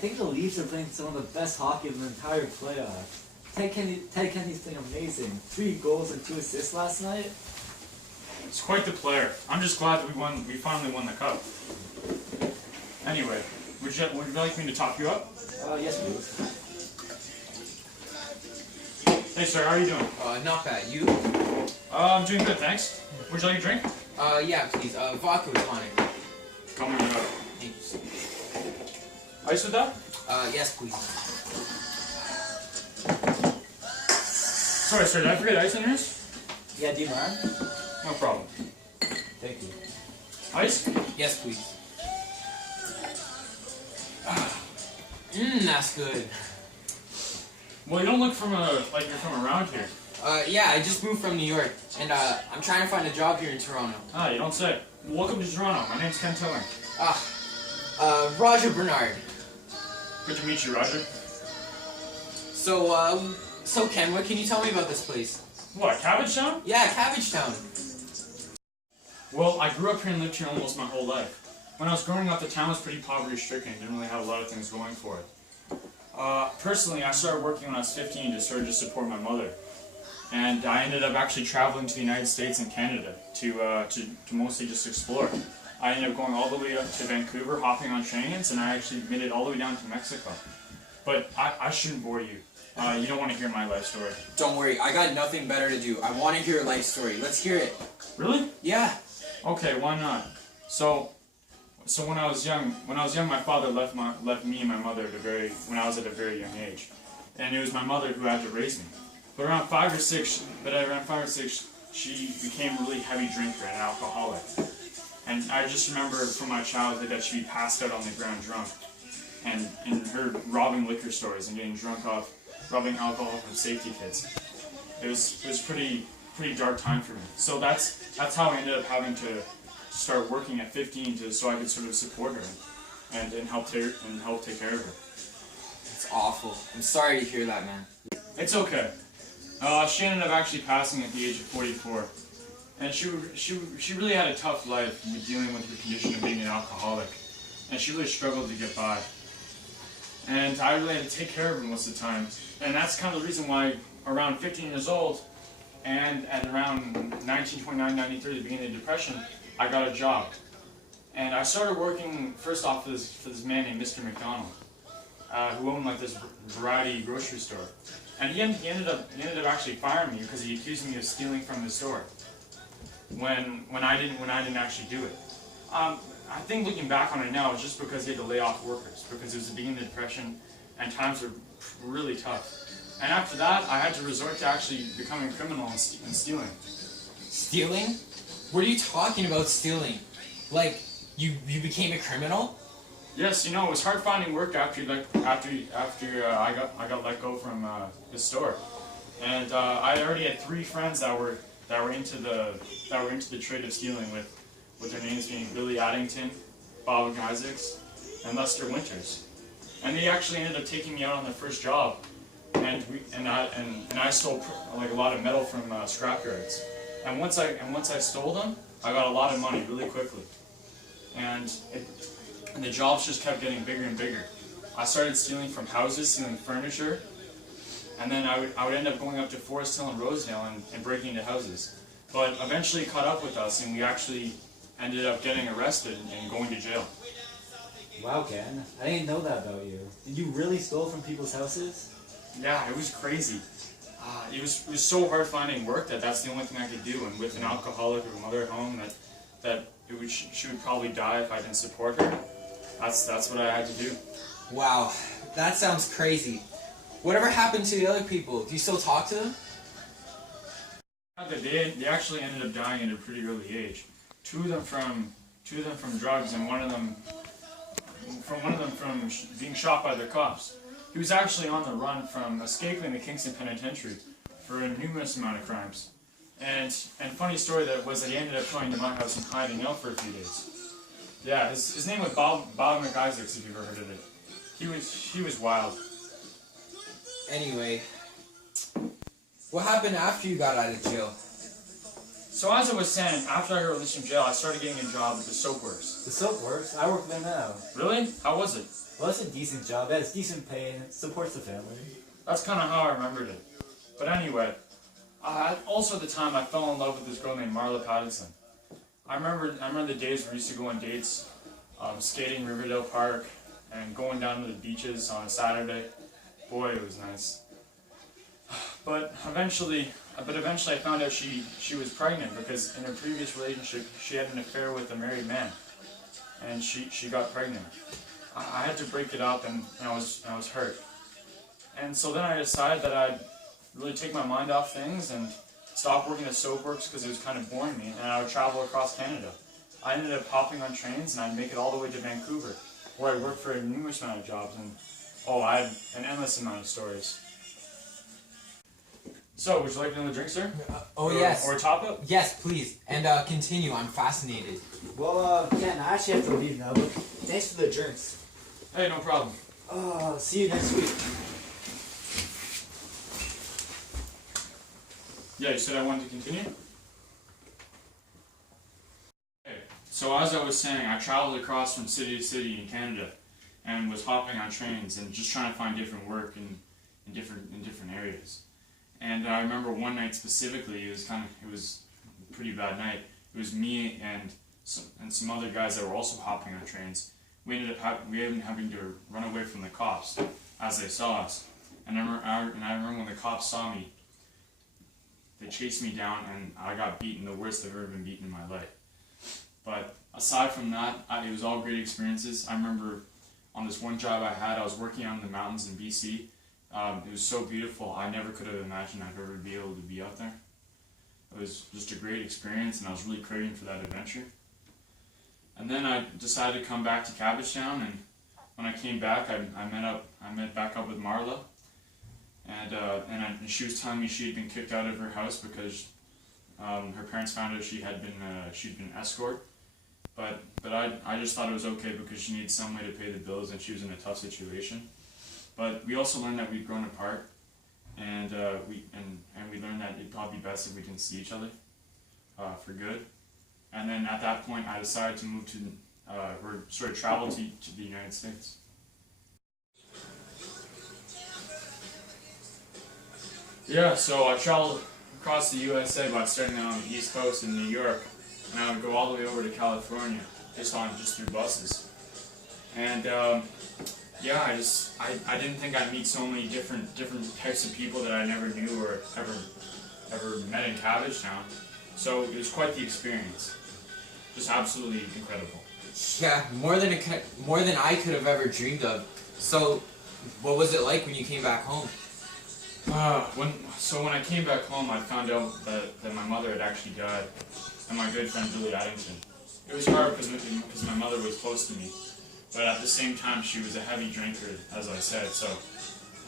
think the Leafs are playing some of the best hockey in the entire playoff. Ted Kennedy's playing amazing. 3 goals and 2 assists last night. He's quite the player. I'm just glad that we finally won the cup. Anyway, would you like me to top you up? Yes, please. Hey sir, how are you doing? Not bad. You? I'm doing good, thanks. Would you like a drink? Yeah, please. Vodka with tonic. Coming up. Thank you, sir. Ice with that? Yes, please. Sorry sir, did I forget ice in yours? Yeah, do you mind? No problem. Thank you. Ice? Yes, please. That's good. Well, you don't look like you're from around here. Yeah, I just moved from New York, and I'm trying to find a job here in Toronto. Ah, you don't say. Welcome to Toronto. My name's Ken Tilling. Roger Bernard. Good to meet you, Roger. So Ken, what can you tell me about this place? What, CabbageTown? Yeah, CabbageTown. Well, I grew up here and lived here almost my whole life. When I was growing up, the town was pretty poverty-stricken and didn't really have a lot of things going for it. Personally, I started working when I was 15 to sort of just support my mother. And I ended up actually traveling to the United States and Canada to mostly just explore. I ended up going all the way up to Vancouver, hopping on trains, and I actually made it all the way down to Mexico. But I shouldn't bore you. You don't want to hear my life story. Don't worry, I got nothing better to do. I want to hear your life story. Let's hear it. Really? Yeah. Okay, why not? So when I was young, my father left me and my mother when I was at a very young age, and it was my mother who had to raise me. But around 5 or 6, she became a really heavy drinker and an alcoholic. And I just remember from my childhood that she'd be passed out on the ground drunk, and her robbing liquor stores and getting drunk off rubbing alcohol from safety kits. It was pretty dark time for me. So that's how I ended up having to start working at 15 so I could sort of support her and help take care of her. It's awful. I'm sorry to hear that, man. It's okay. She ended up actually passing at the age of 44, and she really had a tough life with dealing with her condition of being an alcoholic, and she really struggled to get by. And I really had to take care of her most of the time, and that's kind of the reason why around 15 years old, and at around 1929, 1930, the beginning of the Depression, I got a job. And I started working first off for this man named Mr. McDonald, who owned like this variety grocery store. And he ended up actually firing me because he accused me of stealing from his store when I didn't actually do it. I think looking back on it now, it's just because he had to lay off workers because it was the beginning of the Depression and times were really tough. And after that, I had to resort to actually becoming a criminal and stealing. Stealing? What are you talking about stealing? Like, you became a criminal? Yes, it was hard finding work after I got let go from the store, and I already had 3 friends that were into the trade of stealing with their names being Billy Addington, Bob Isaacs, and Lester Winters, and they actually ended up taking me out on their first job, and I stole like a lot of metal from scrapyards, and once I stole them, I got a lot of money really quickly, and the jobs just kept getting bigger and bigger. I started stealing from houses, stealing furniture, and then I would end up going up to Forest Hill and Rosedale and breaking into houses. But eventually it caught up with us, and we actually ended up getting arrested and going to jail. Wow, Ken. I didn't know that about you. Did you really steal from people's houses? Yeah, it was crazy. It was so hard finding work that's the only thing I could do. And with an alcoholic or a mother at home, she would probably die if I didn't support her. That's what I had to do. Wow, that sounds crazy. Whatever happened to the other people? Do you still talk to them? They actually ended up dying at a pretty early age. Two of them from drugs, and one of them from being shot by the cops. He was actually on the run from escaping the Kingston Penitentiary for a numerous amount of crimes. And funny story that he ended up coming to my house and hiding out for a few days. Yeah, his name was Bob McIsaacs, if you've ever heard of it. He was wild. Anyway, what happened after you got out of jail? So as I was saying, after I got released from jail, I started getting a job at the Soapworks. The soap works. I work there now. Really? How was it? Well, it's a decent job. It has decent pay and it supports the family. That's kind of how I remembered it. But anyway, also at the time I fell in love with this girl named Marla Pattinson. I remember the days where we used to go on dates, skating Riverdale Park, and going down to the beaches on a Saturday. Boy, it was nice. But eventually I found out she was pregnant because in her previous relationship she had an affair with a married man, and she got pregnant. I had to break it up, and I was hurt. And so then I decided that I'd really take my mind off things and stop working at Soapworks because it was kind of boring me, and I would travel across Canada. I ended up hopping on trains and I'd make it all the way to Vancouver, where I worked for a numerous amount of jobs, and I had an endless amount of stories. So, would you like another drink, sir? Yes. Or a top-up? Yes, please. And continue. I'm fascinated. Well, Ken, I actually have to leave now, but thanks for the drinks. Hey, no problem. See you next week. Yeah, you said I wanted to continue? Okay, so as I was saying, I traveled across from city to city in Canada and was hopping on trains and just trying to find different work in different areas. And I remember one night specifically, it was a pretty bad night. It was me and some other guys that were also hopping on trains. We ended up having to run away from the cops as they saw us. And I remember when the cops saw me, they chased me down and I got beaten the worst I've ever been beaten in my life. But aside from that, it was all great experiences. I remember on this one job I had, I was working out in the mountains in BC. It was so beautiful. I never could have imagined I'd ever be able to be out there. It was just a great experience, and I was really craving for that adventure. And then I decided to come back to CabbageTown, and when I came back, I met back up with Marla, and she was telling me she had been kicked out of her house because her parents found out she'd been an escort. But I just thought it was okay because she needed some way to pay the bills, and she was in a tough situation. But we also learned that we'd grown apart, and we learned that it'd probably be best if we didn't see each other for good. And then at that point, I decided to move to, or sort of travel to the United States. Yeah, so I traveled across the USA by starting out on the East Coast in New York, and I would go all the way over to California just through buses. And yeah, I didn't think I'd meet so many different types of people that I never knew or ever met in CabbageTown. So it was quite the experience. Just absolutely incredible. Yeah, more than I could have ever dreamed of. So, what was it like when you came back home? When I came back home, I found out that my mother had actually died, and my good friend Billy Addington. It was hard because my mother was close to me, but at the same time she was a heavy drinker, as I said. So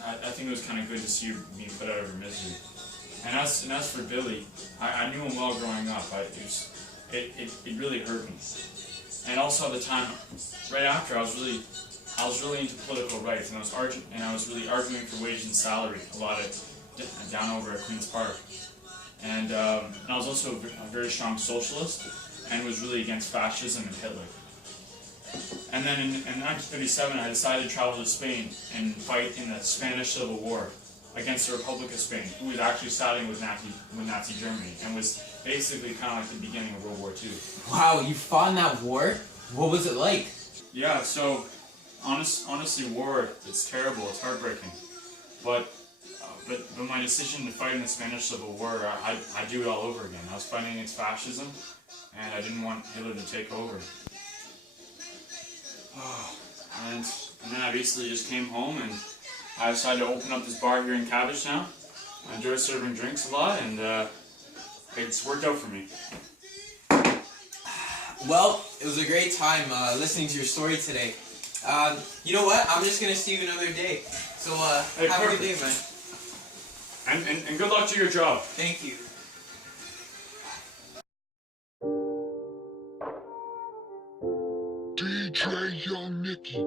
I think it was kind of good to see her being put out of her misery. And as for Billy, I knew him well growing up. It really hurt me. And also at the time, right after, I was really into political rights, and I was really arguing for wage and salary a lot down over at Queen's Park. And I was also a very strong socialist, and was really against fascism and Hitler. And then in 1937, I decided to travel to Spain and fight in the Spanish Civil War against the Republic of Spain, who was actually siding with Nazi Germany, and was basically kind of like the beginning of World War II. Wow, you fought in that war? What was it like? Yeah, so honestly, war, it's terrible, it's heartbreaking. But my decision to fight in the Spanish Civil War, I'd do it all over again. I was fighting against fascism, and I didn't want Hitler to take over. And then I basically just came home, and I decided to open up this bar here in CabbageTown. I enjoy serving drinks a lot, and it's worked out for me. Well, it was a great time listening to your story today. You know what? I'm just gonna see you another day. So Hey, have perfect. a good day, man. And good luck to your job. Thank you. DJ Young Nicky.